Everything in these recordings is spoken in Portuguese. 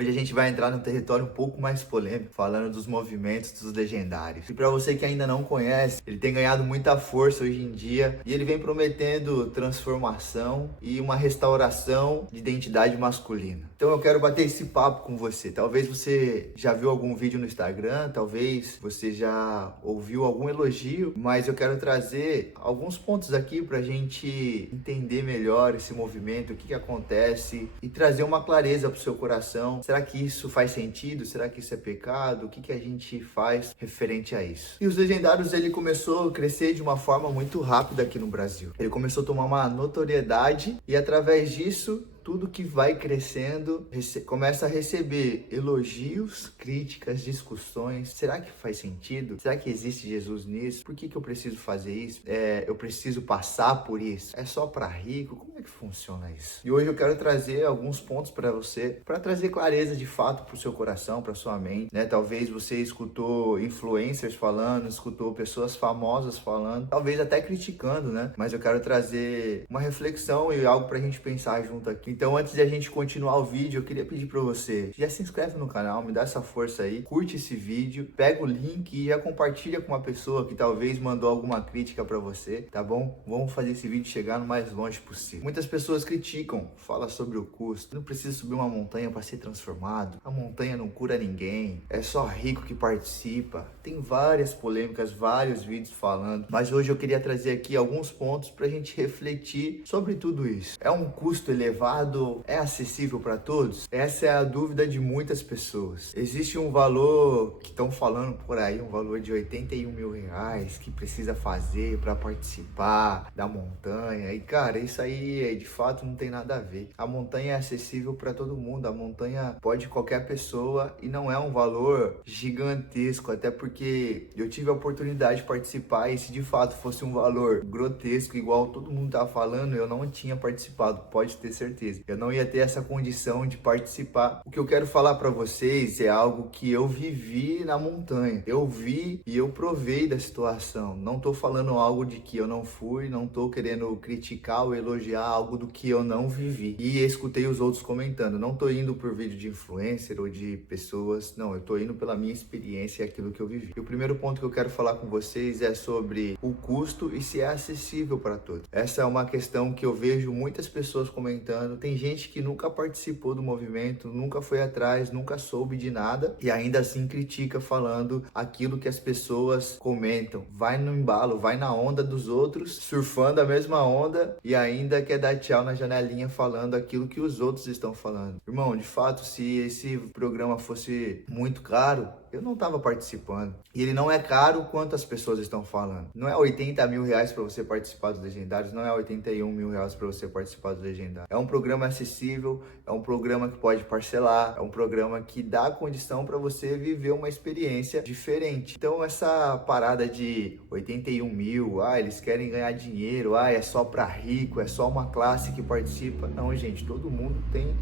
Hoje a gente vai entrar num território um pouco mais polêmico, falando dos movimentos dos legendários. E para você que ainda não conhece, ele tem ganhado muita força hoje em dia e ele vem prometendo transformação e uma restauração de identidade masculina. Então eu quero bater esse papo com você. Talvez você já viu algum vídeo no Instagram, talvez você já ouviu algum elogio, mas eu quero trazer alguns pontos aqui para a gente entender melhor esse movimento, o que acontece e trazer uma clareza para o seu coração. Será que isso faz sentido? Será que isso é pecado? O que a gente faz referente a isso? E os legendários, ele começou a crescer de uma forma muito rápida aqui no Brasil. Ele começou a tomar uma notoriedade e através disso tudo que vai crescendo começa a receber elogios, críticas, discussões. Será que faz sentido? Será que existe Jesus nisso? Por que eu preciso fazer isso? Eu preciso passar por isso? É só para rico? Como é que funciona isso? E hoje eu quero trazer alguns pontos para você, para trazer clareza de fato para o seu coração, para sua mente, né? Talvez você escutou influencers falando, escutou pessoas famosas falando, talvez até criticando, né? Mas eu quero trazer uma reflexão e algo para a gente pensar junto aqui. Então, antes de a gente continuar o vídeo, eu queria pedir para você, já se inscreve no canal, me dá essa força aí, curte esse vídeo, pega o link e já compartilha com uma pessoa que talvez mandou alguma crítica para você, tá bom? Vamos fazer esse vídeo chegar no mais longe possível. Muitas pessoas criticam, fala sobre o custo, não precisa subir uma montanha para ser transformado, a montanha não cura ninguém, é só rico que participa. Tem várias polêmicas, vários vídeos falando, mas hoje eu queria trazer aqui alguns pontos para a gente refletir sobre tudo isso. É um custo elevado? É acessível para todos? Essa é a dúvida de muitas pessoas. Existe um valor que estão falando por aí, um valor de 81 mil reais que precisa fazer para participar da montanha. E cara, isso aí de fato não tem nada a ver. A montanha é acessível para todo mundo. A montanha pode qualquer pessoa e não é um valor gigantesco, até porque eu tive a oportunidade de participar e se de fato fosse um valor grotesco, igual todo mundo tá falando, eu não tinha participado, pode ter certeza. Eu não ia ter essa condição de participar. O que eu quero falar para vocês é algo que eu vivi na montanha. Eu vi e eu provei da situação. Não tô falando algo de que eu não fui, não tô querendo criticar ou elogiar algo do que eu não vivi. E escutei os outros comentando. Não tô indo por vídeo de influencer ou de pessoas. Não, eu tô indo pela minha experiência e aquilo que eu vivi. E o primeiro ponto que eu quero falar com vocês é sobre o custo e se é acessível para todos. Essa é uma questão que eu vejo muitas pessoas comentando. Tem gente que nunca participou do movimento, nunca foi atrás, nunca soube de nada e ainda assim critica falando aquilo que as pessoas comentam. Vai no embalo, vai na onda dos outros, surfando a mesma onda e ainda quer dar tchau na janelinha falando aquilo que os outros estão falando. Irmão, de fato, se esse programa fosse muito caro, eu não estava participando. E ele não é caro quanto as pessoas estão falando. Não é 80 mil reais para você participar dos legendários, não é 81 mil reais para você participar dos legendários. É um programa acessível, é um programa que pode parcelar, é um programa que dá condição para você viver uma experiência diferente. Então essa parada de 81 mil, eles querem ganhar dinheiro, é só para rico, é só uma classe que participa. Não, gente, todo mundo tem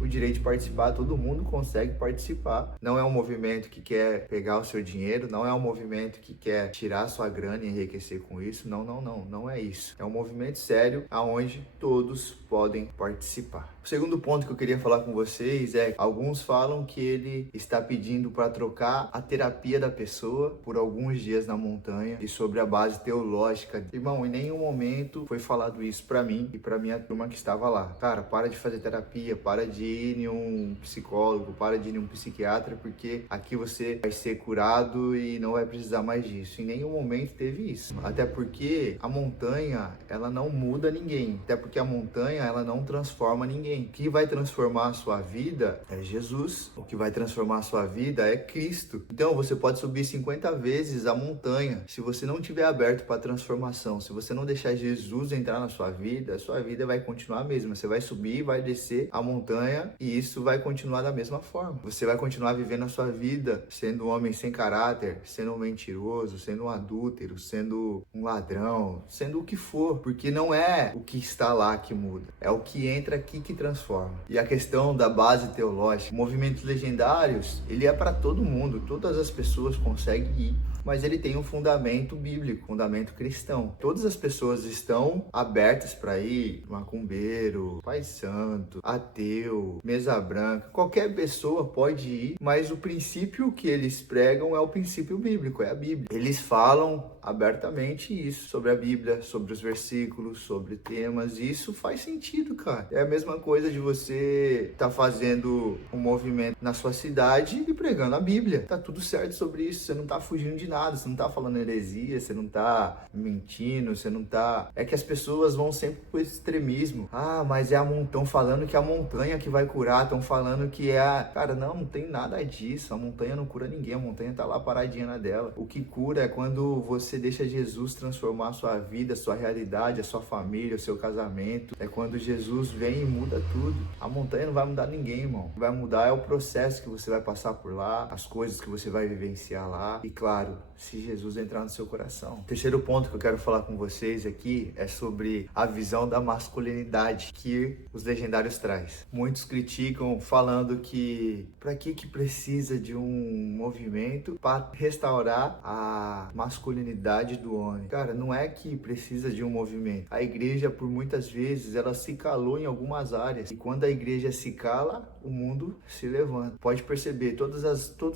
o direito de participar, todo mundo consegue participar. Não é um movimento que quer pegar o seu dinheiro, não é um movimento que quer tirar a sua grana e enriquecer com isso. Não é isso. É um movimento sério aonde todos podem participar. O segundo ponto que eu queria falar com vocês é, alguns falam que ele está pedindo para trocar a terapia da pessoa por alguns dias na montanha e sobre a base teológica. Irmão, em nenhum momento foi falado isso para mim e para minha turma que estava lá. Cara, para de fazer terapia, para de ir em um psicólogo, para de ir em um psiquiatra, porque aqui você vai ser curado e não vai precisar mais disso. Em nenhum momento teve isso. Até porque a montanha, ela não muda ninguém. Até porque a montanha, ela não transforma ninguém. O que vai transformar a sua vida é Jesus. O que vai transformar a sua vida é Cristo. Então você pode subir 50 vezes a montanha. Se você não estiver aberto para a transformação, se você não deixar Jesus entrar na sua vida, a sua vida vai continuar a mesma. Você vai subir, vai descer a montanha e isso vai continuar da mesma forma. Você vai continuar vivendo a sua vida sendo um homem sem caráter, sendo um mentiroso, sendo um adúltero, sendo um ladrão, sendo o que for, porque não é o que está lá que muda. É o que entra aqui que transforma. E a questão da base teológica, movimentos legendários, ele é para todo mundo, todas as pessoas conseguem ir, mas ele tem um fundamento bíblico, fundamento cristão. Todas as pessoas estão abertas para ir, macumbeiro, pai santo, ateu, mesa branca, qualquer pessoa pode ir, mas o princípio que eles pregam é o princípio bíblico, é a Bíblia. Eles falam abertamente isso, sobre a Bíblia, sobre os versículos, sobre temas, e isso faz sentido, cara. É a mesma coisa de você tá fazendo um movimento na sua cidade e pregando a Bíblia. Tá tudo certo sobre isso, você não tá fugindo de nada, você não tá falando heresia, você não tá mentindo, você não tá... É que as pessoas vão sempre pro extremismo. Ah, mas estão falando que é a montanha que vai curar, estão falando que é a... Cara, não tem nada disso, a montanha não cura ninguém, a montanha tá lá paradinha na dela. O que cura é quando você deixa Jesus transformar a sua vida, a sua realidade, a sua família, o seu casamento. É quando Jesus vem e muda tudo. A montanha não vai mudar ninguém, irmão. O que vai mudar é o processo que você vai passar por lá, as coisas que você vai vivenciar lá. E claro, se Jesus entrar no seu coração. O terceiro ponto que eu quero falar com vocês aqui é sobre a visão da masculinidade que os legendários traz. Muitos criticam falando que para que precisa de um movimento para restaurar a masculinidade do homem. Cara, não é que precisa de um movimento. A igreja, por muitas vezes, ela se calou em algumas áreas. E quando a igreja se cala, o mundo se levanta. Pode perceber, todos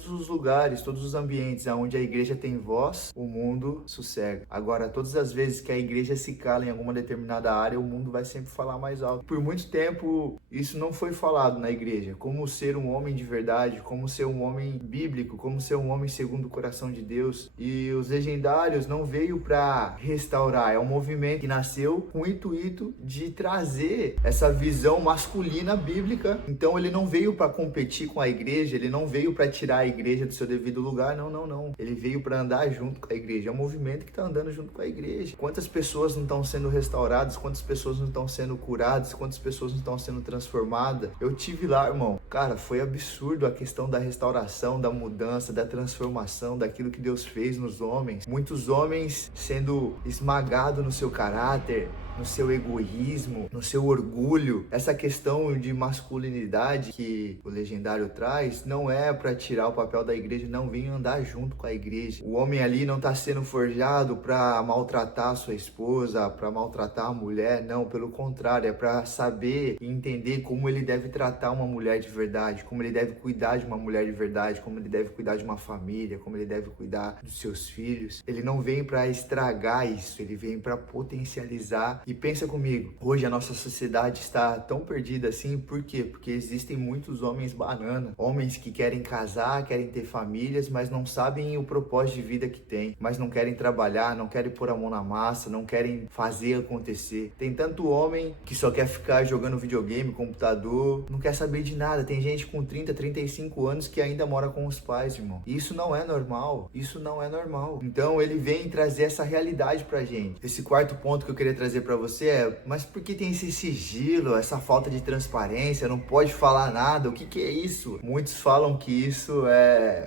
os lugares, todos os ambientes onde a igreja tem voz, o mundo sossega. Agora, todas as vezes que a igreja se cala em alguma determinada área, o mundo vai sempre falar mais alto. Por muito tempo, isso não foi falado na igreja. Como ser um homem de verdade, como ser um homem bíblico, como ser um homem segundo o coração de Deus. E os legendários não veio para restaurar, é um movimento que nasceu com o intuito de trazer essa visão masculina bíblica. Então ele não veio para competir com a igreja, ele não veio para tirar a igreja do seu devido lugar, não. Ele veio para andar junto com a igreja, é um movimento que está andando junto com a igreja. Quantas pessoas não estão sendo restauradas, quantas pessoas não estão sendo curadas, quantas pessoas não estão sendo transformadas? Eu tive lá, irmão, cara, foi absurdo a questão da restauração, da mudança, da transformação, daquilo que Deus fez nos homens. Muitos homens sendo esmagados no seu caráter, no seu egoísmo, no seu orgulho. Essa questão de masculinidade que o legendário traz não é para tirar o papel da igreja, não, vem andar junto com a igreja. O homem ali não está sendo forjado para maltratar a sua esposa, para maltratar a mulher, não, pelo contrário, é para saber e entender como ele deve tratar uma mulher de verdade, como ele deve cuidar de uma mulher de verdade, como ele deve cuidar de uma família, como ele deve cuidar dos seus filhos. Ele não vem para estragar isso, ele vem para potencializar. E pensa comigo, hoje a nossa sociedade está tão perdida assim, por quê? Porque existem muitos homens banana, homens que querem casar, querem ter famílias, mas não sabem o propósito de vida que tem, mas não querem trabalhar, não querem pôr a mão na massa, não querem fazer acontecer. Tem tanto homem que só quer ficar jogando videogame, computador, não quer saber de nada. Tem gente com 30, 35 anos que ainda mora com os pais, irmão. Isso não é normal, isso não é normal. Então ele vem trazer essa realidade pra gente. Esse quarto ponto que eu queria trazer pra você é, mas por que tem esse sigilo, essa falta de transparência, não pode falar nada, o que é isso? Muitos falam que isso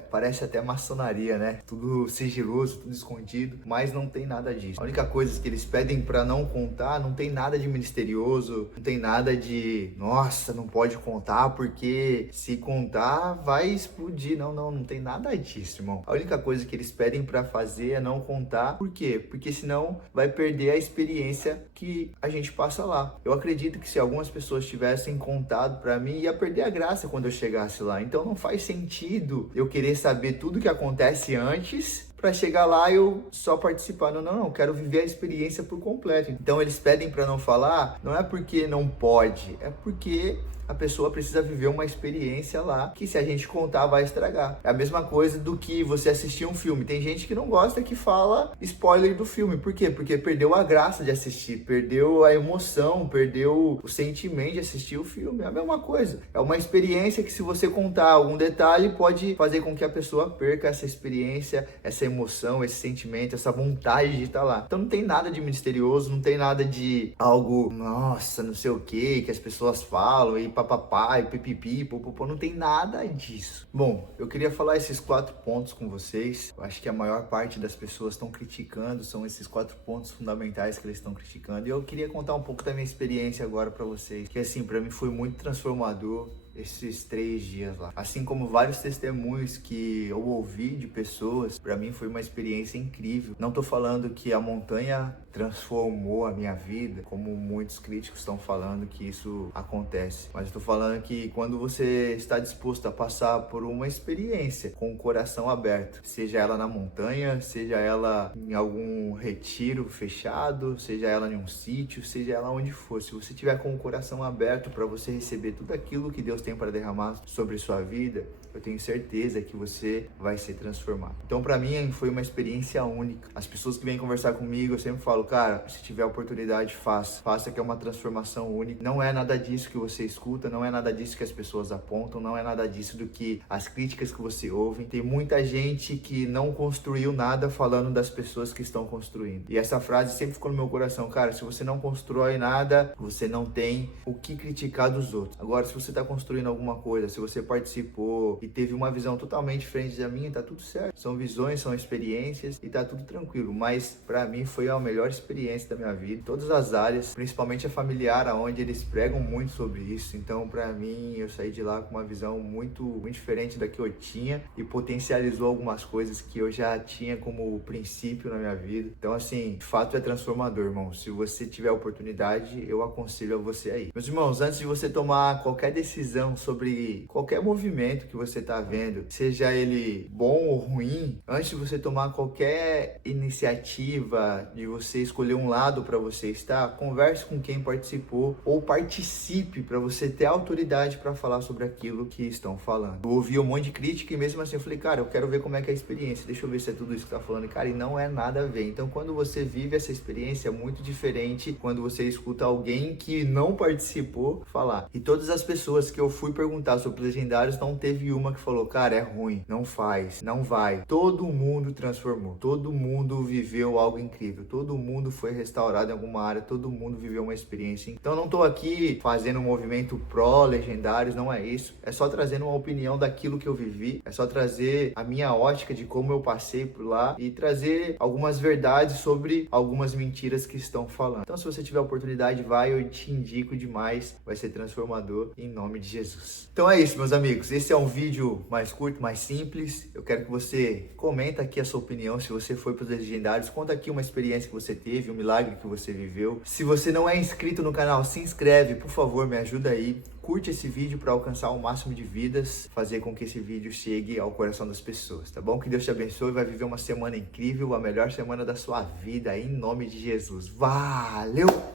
parece até maçonaria, né? Tudo sigiloso, tudo escondido, mas não tem nada disso. A única coisa que eles pedem pra não contar, não tem nada de misterioso, não tem nada de, nossa, não pode contar porque se contar vai explodir. Não tem nada disso, irmão. A única coisa que eles pedem pra fazer é não contar. Por quê? Porque senão vai perder a experiência que a gente passa lá. Eu acredito que se algumas pessoas tivessem contado pra mim, ia perder a graça quando eu chegasse lá. Então não faz sentido eu querer saber tudo que acontece antes para chegar lá e eu só participar. Não, quero viver a experiência por completo. Então eles pedem para não falar, não é porque não pode, é porque a pessoa precisa viver uma experiência lá que se a gente contar vai estragar. É a mesma coisa do que você assistir um filme. Tem gente que não gosta que fala spoiler do filme. Por quê? Porque perdeu a graça de assistir, perdeu a emoção, perdeu o sentimento de assistir o filme. É a mesma coisa. É uma experiência que se você contar algum detalhe pode fazer com que a pessoa perca essa experiência, essa emoção, esse sentimento, essa vontade de estar lá. Então não tem nada de misterioso, não tem nada de algo, nossa, não sei o que as pessoas falam e papapá, e pipipi, popopô, não tem nada disso. Bom, eu queria falar esses 4 pontos com vocês. Eu acho que a maior parte das pessoas estão criticando, são esses 4 pontos fundamentais que eles estão criticando. E eu queria contar um pouco da minha experiência agora pra vocês, que assim, pra mim foi muito transformador esses 3 dias lá. Assim como vários testemunhos que eu ouvi de pessoas, pra mim foi uma experiência incrível. Não tô falando que a montanha transformou a minha vida, como muitos críticos estão falando que isso acontece. Mas eu tô falando que quando você está disposto a passar por uma experiência com o coração aberto, seja ela na montanha, seja ela em algum retiro fechado, seja ela em um sítio, seja ela onde for, se você tiver com o coração aberto para você receber tudo aquilo que Deus tem para derramar sobre sua vida, eu tenho certeza que você vai ser transformado. Então, para mim, foi uma experiência única. As pessoas que vêm conversar comigo, eu sempre falo, cara, se tiver oportunidade, faça. Faça, que é uma transformação única. Não é nada disso que você escuta, não é nada disso que as pessoas apontam, não é nada disso do que as críticas que você ouve. Tem muita gente que não construiu nada falando das pessoas que estão construindo. E essa frase sempre ficou no meu coração, cara, se você não constrói nada, você não tem o que criticar dos outros. Agora, se você está construindo alguma coisa, se você participou e teve uma visão totalmente diferente da minha, tá tudo certo. São visões, são experiências e tá tudo tranquilo. Mas para mim foi a melhor experiência da minha vida, em todas as áreas, principalmente a familiar, onde eles pregam muito sobre isso. Então, para mim, eu saí de lá com uma visão muito diferente da que eu tinha e potencializou algumas coisas que eu já tinha como princípio na minha vida. Então, assim, de fato é transformador, irmão. Se você tiver a oportunidade, eu aconselho a você aí. Meus irmãos, antes de você tomar qualquer decisão sobre qualquer movimento que você tá vendo, seja ele bom ou ruim, antes de você tomar qualquer iniciativa, de você escolher um lado para você estar, converse com quem participou ou participe para você ter autoridade para falar sobre aquilo que estão falando. Eu ouvi um monte de crítica e mesmo assim eu falei, cara, eu quero ver como é que é a experiência, deixa eu ver se é tudo isso que tá falando, cara, e não é nada a ver. Então, quando você vive essa experiência, é muito diferente quando você escuta alguém que não participou falar. E todas as pessoas que eu fui perguntar sobre os legendários, não teve uma que falou, cara, é ruim, não faz, não vai. Todo mundo transformou, todo mundo viveu algo incrível, todo mundo foi restaurado em alguma área, todo mundo viveu uma experiência. Então, eu não tô aqui fazendo um movimento pró-legendários, não é isso. É só trazendo uma opinião daquilo que eu vivi, é só trazer a minha ótica de como eu passei por lá e trazer algumas verdades sobre algumas mentiras que estão falando. Então, se você tiver a oportunidade, vai, eu te indico demais, vai ser transformador em nome de Jesus. Então é isso, meus amigos, esse é um vídeo mais curto, mais simples. Eu quero que você comenta aqui a sua opinião, se você foi para os legendários, conta aqui uma experiência que você teve, um milagre que você viveu. Se você não é inscrito no canal, se inscreve, por favor, me ajuda aí. Curte esse vídeo para alcançar o máximo de vidas, fazer com que esse vídeo chegue ao coração das pessoas, tá bom? Que Deus te abençoe, vai viver uma semana incrível, a melhor semana da sua vida, em nome de Jesus. Valeu!